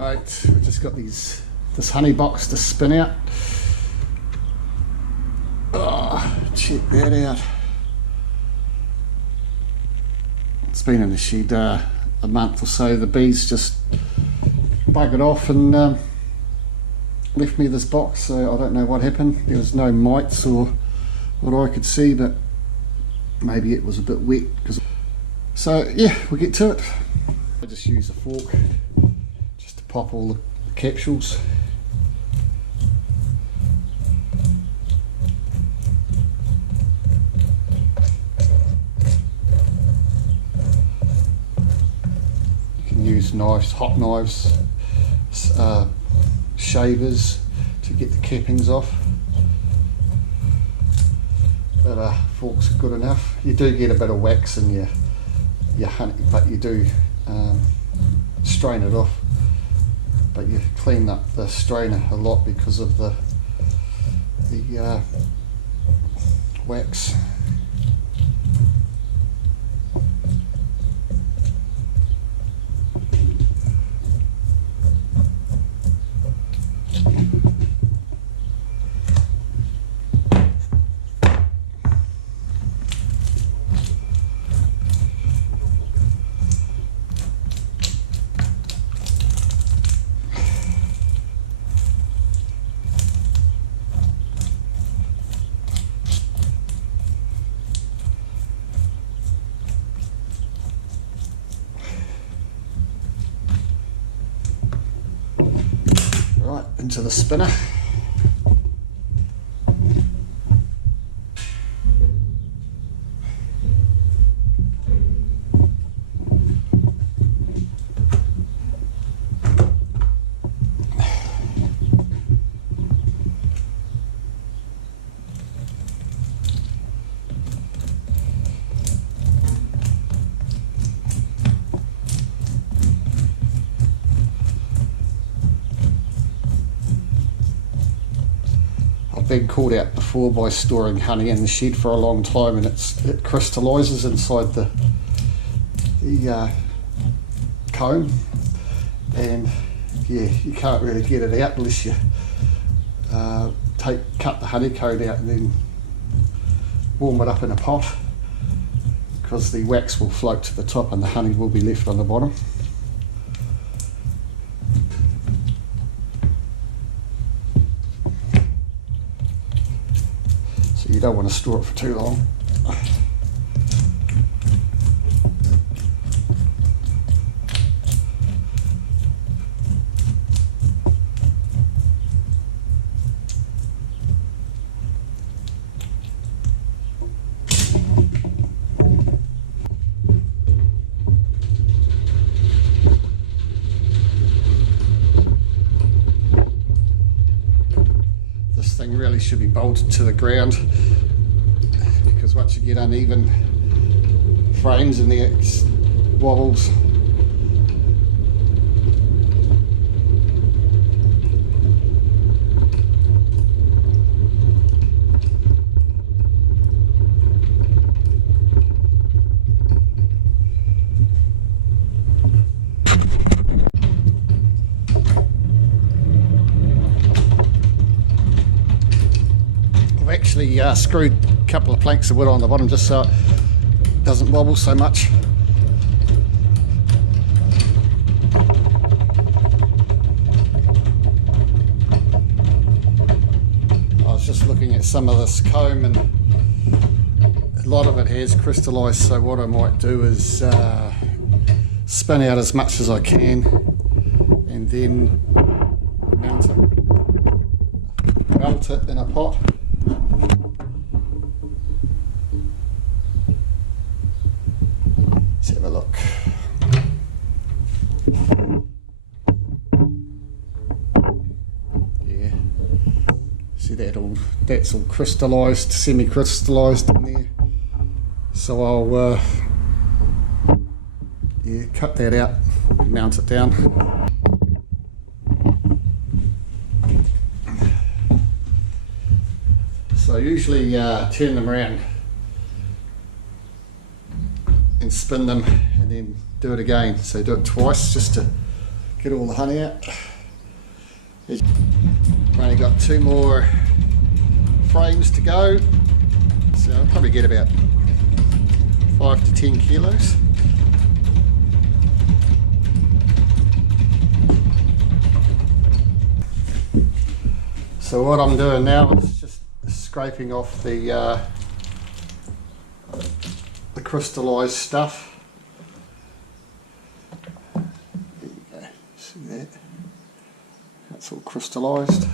Right, we've just got this honey box to spin out. Oh, check that out. It's been in the shed a month or so. The bees just buggered off and left me this box, so I don't know what happened. There was no mites or what I could see, but maybe it was a bit wet. So yeah, we'll get to it. I just use a fork just to pop all the capsules. You can use knives, hot knives, shavers to get the cappings off, but forks are good enough. You do get a bit of wax in your honey, but you do strain it off, but you clean up the strainer a lot because of the wax. Right, into the spinner. Been caught out before by storing honey in the shed for a long time, and it crystallises inside the comb, and yeah, you can't really get it out unless you cut the honeycomb out and then warm it up in a pot, because the wax will float to the top and the honey will be left on the bottom. You don't want to store it for too long. This thing really should be bolted to the ground, because once you get uneven frames and it wobbles. Actually screwed a couple of planks of wood on the bottom just so it doesn't wobble so much. I was just looking at some of this comb and a lot of it has crystallised, so what I might do is spin out as much as I can and then melt it in a pot. Let's have a look. Yeah, see that's all crystallised, semi-crystallised in there. So I'll cut that out, mount it down. So I usually turn them around and spin them and then do it again. So do it twice just to get all the honey out. We've only got 2 more frames to go, so I'll probably get about 5 to 10 kilos. So what I'm doing now is just scraping off the crystallized stuff. There you go, see that? That's all crystallized.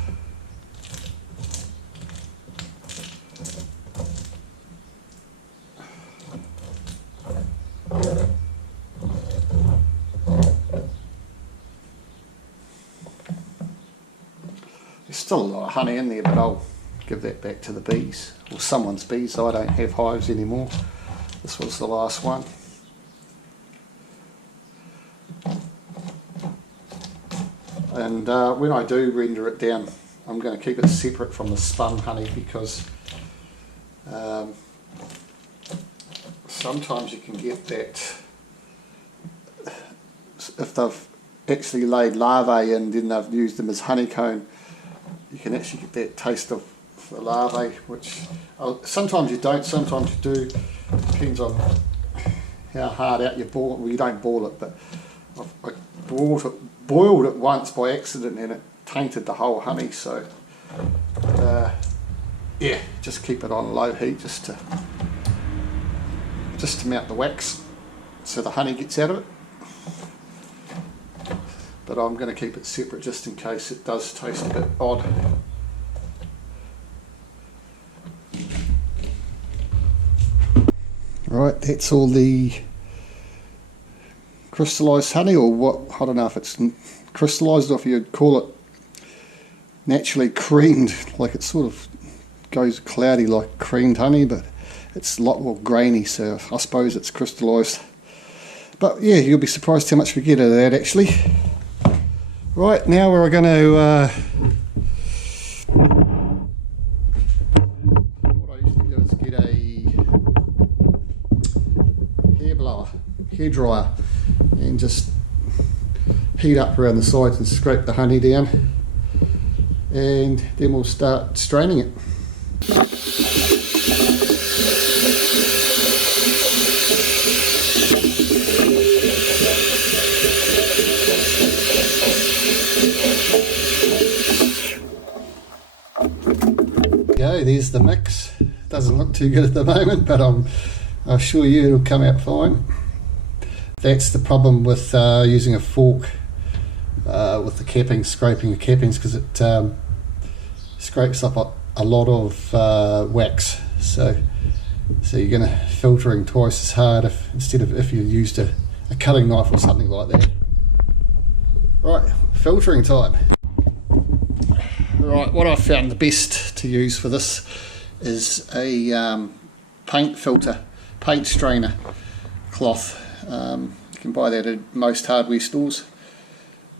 There's still a lot of honey in there, but I'll give that back to the bees, or someone's bees. I don't have hives anymore. This was the last one. And when I do render it down, I'm going to keep it separate from the spun honey, because sometimes you can get that, if they've actually laid larvae and then they've used them as honeycomb, you can actually get that taste of the larvae, which sometimes you don't, sometimes you do. Depends on how hard out you boil it. Well, you don't boil it, but I boiled it once by accident and it tainted the whole honey. So yeah, just keep it on low heat just to melt the wax so the honey gets out of it. But I'm going to keep it separate just in case it does taste a bit odd. Right, that's all the crystallized honey, or what, I don't know if it's crystallized or if you'd call it naturally creamed, like it sort of goes cloudy like creamed honey, but it's a lot more grainy, so I suppose it's crystallized. But yeah, you'll be surprised how much we get out of that actually. Right, now we're going to what I usually do is get a hair dryer, and just heat up around the sides and scrape the honey down, and then we'll start straining it. Go, there's the mix. Doesn't look too good at the moment, but I'm assure you it'll come out fine. That's the problem with using a fork with the cappings, scraping the cappings, because it scrapes up a lot of wax. So you're going to filtering twice as hard instead of if you used a cutting knife or something like that. Right, filtering time. Right, what I found the best to use for this is a paint filter, paint strainer cloth. You can buy that at most hardware stores.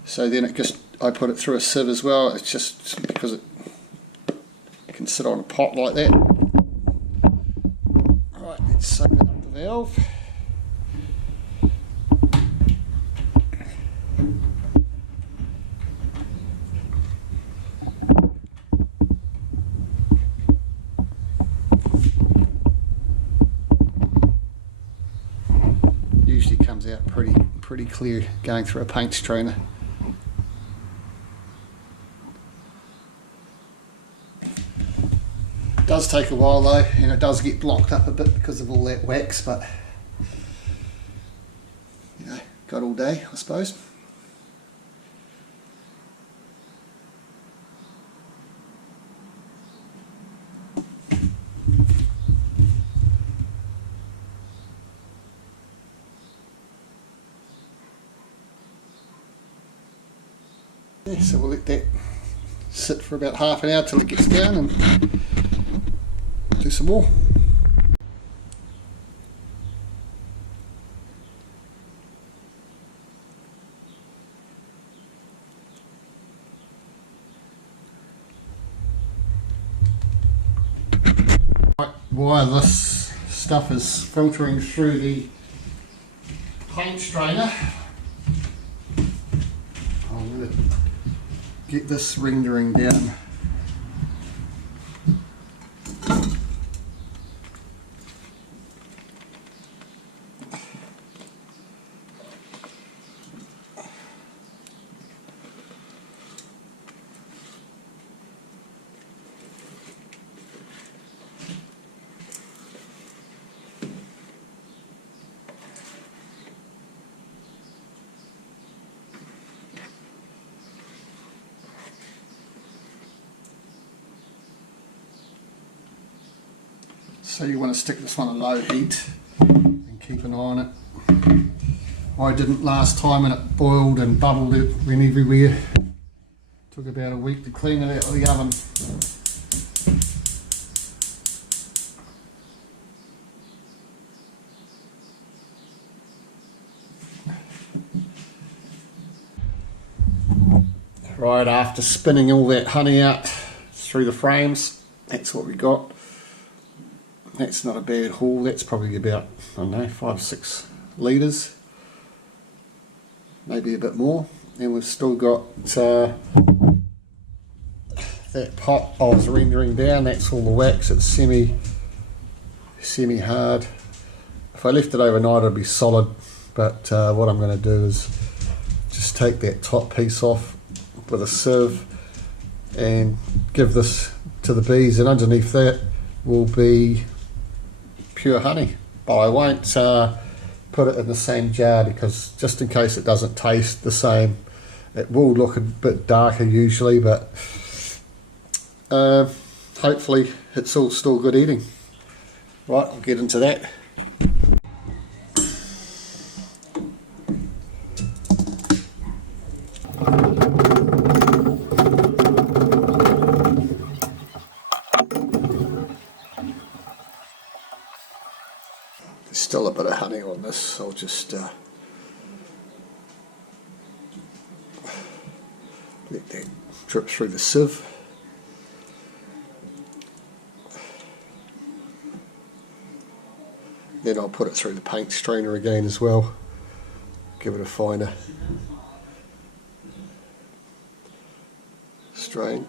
So then I put it through a sieve as well. It's just because it can sit on a pot like that. Right, let's open up the valve. Usually comes out pretty clear going through a paint strainer. It does take a while though, and it does get blocked up a bit because of all that wax, but you know, got all day I suppose. Yeah, so we'll let that sit for about half an hour till it gets down and do some more. Right, while this stuff is filtering through the paint strainer, to get this rendering down. So you want to stick this one on low heat and keep an eye on it. I didn't last time and it boiled and bubbled, it went everywhere. Took about a week to clean it out of the oven. Right, after spinning all that honey out through the frames, that's what we got. That's not a bad haul, that's probably about, I don't know, 5 or 6 litres, maybe a bit more. And we've still got that pot I was rendering down, that's all the wax, it's semi-hard. If I left it overnight it'd be solid, but what I'm going to do is just take that top piece off with a sieve and give this to the bees, and underneath that will be pure honey, but I won't put it in the same jar because just in case it doesn't taste the same, it will look a bit darker usually, but hopefully it's all still good eating. Right, I'll get into that. Still a bit of honey on this, so I'll just let that drip through the sieve. Then I'll put it through the paint strainer again as well, give it a finer strain.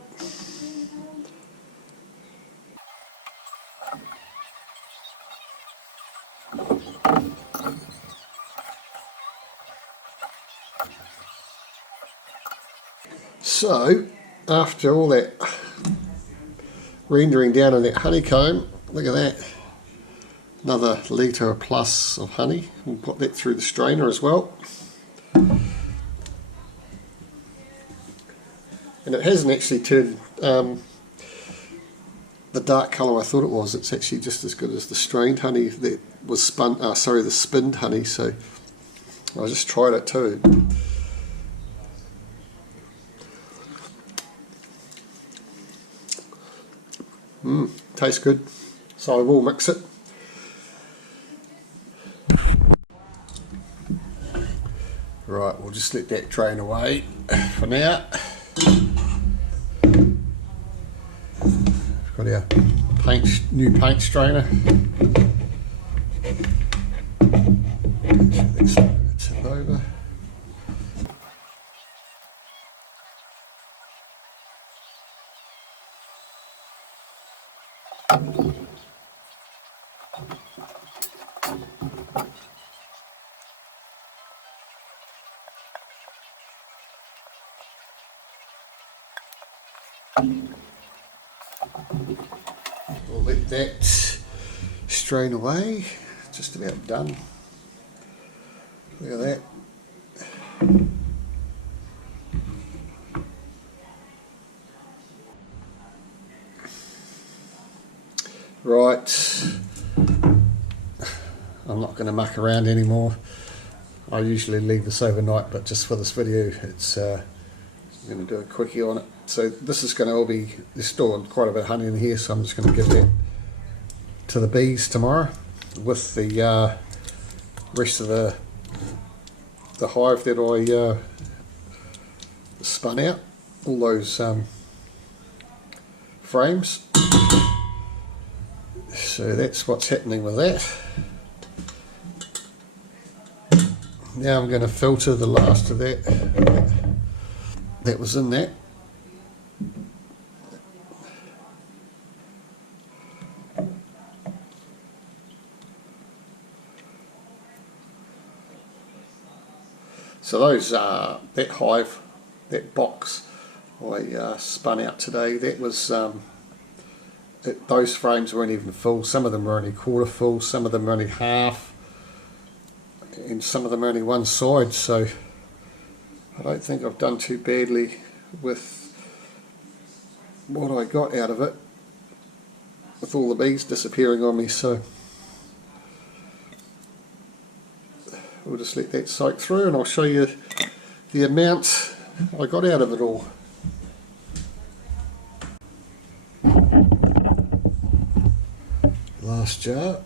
So, after all that rendering down in that honeycomb, look at that, another litre plus of honey. We'll put that through the strainer as well. And it hasn't actually turned the dark colour I thought it was. It's actually just as good as the strained honey that was spun, the spinned honey, so I just tried it too. Tastes good, so I will mix it. Right, we'll just let that drain away for now. We've got our new paint strainer. Let's tip over. We'll let that strain away, just about done. Look at that. Right, I'm not going to muck around anymore. I usually leave this overnight, but just for this video, it's I'm going to do a quickie on it. So this is going to all be, there's still quite a bit of honey in here, so I'm just going to give that to the bees tomorrow with the rest of the hive that I spun out, all those frames. So that's what's happening with that. Now I'm going to filter the last of that. that was in that. So those that hive, that box I spun out today, that was those frames weren't even full. Some of them were only quarter full, some of them only half, and some of them only one side. So I don't think I've done too badly with what I got out of it, with all the bees disappearing on me. So we'll just let that soak through, and I'll show you the amount I got out of it all. Last jar.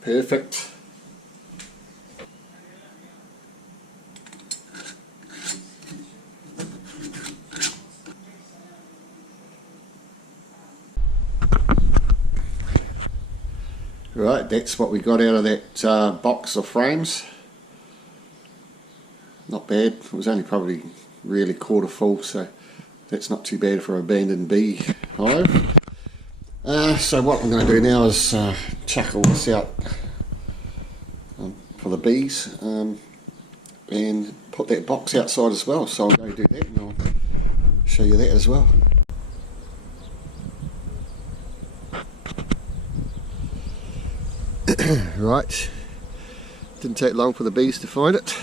Perfect. Right, that's what we got out of that box of frames. Not bad. It was only probably really quarter full, so that's not too bad for an abandoned bee hive. So what I'm going to do now is chuck all this out for the bees, and put that box outside as well. So I'll go do that, and I'll show you that as well. Right, didn't take long for the bees to find it.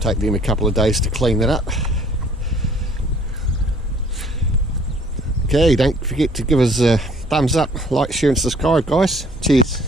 Take them a couple of days to clean that up. Okay, don't forget to give us a thumbs up, like, share and subscribe, guys. Cheers.